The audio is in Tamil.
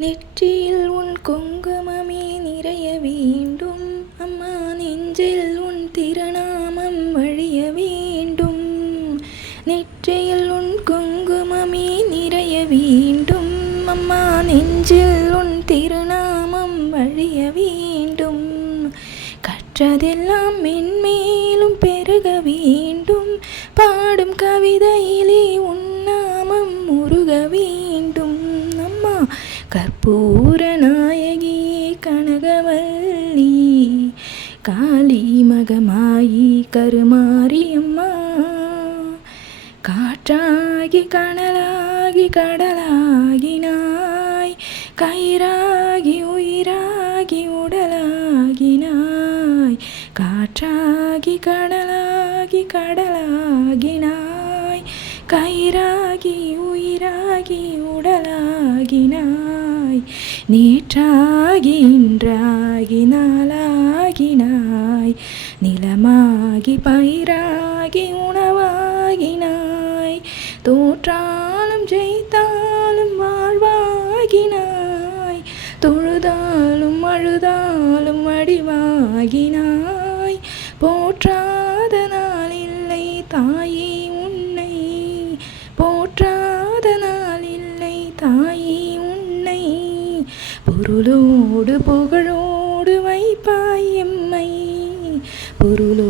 நெற்றியில் உன் குங்குமமே நிறைய வேண்டும். அம்மா நெஞ்சில் உன் திருநாமம் வழிய வேண்டும். நெற்றியில் உன் குங்குமமே நிறைய வேண்டும். அம்மா நெஞ்சில் உன் திருநாமம் வழிய வேண்டும். கற்றதெல்லாம் மென்மேலும் பெருக வேண்டும். பாடும் கவிதையில் கற்பூர நாயகி கனகவல்லி காளி மகமாயி கருமாரியம்மா காற்றாகி கனலாகி கடலாகினாய் கயிறாகி உயிராகி உடலாகினாய் காற்றாகி கடலாகி கடலாகினாய் கயிறாகி உயிராகி உடலாகினாய் நேற்றாகி இன்றாகி நாளாகினாய் நிலமாகி பயிராகி உணவாகினாய் தோற்றாலும் ஜெயித்தாலும் வாழ்வாகினாய் தொழுதாலும் அழுதாலும் அடிவாகினாய் போற்றாத நாளில்லை தாய் பொருளோடு புகழோடு வைப்பாய் எம்மை. பொருளோ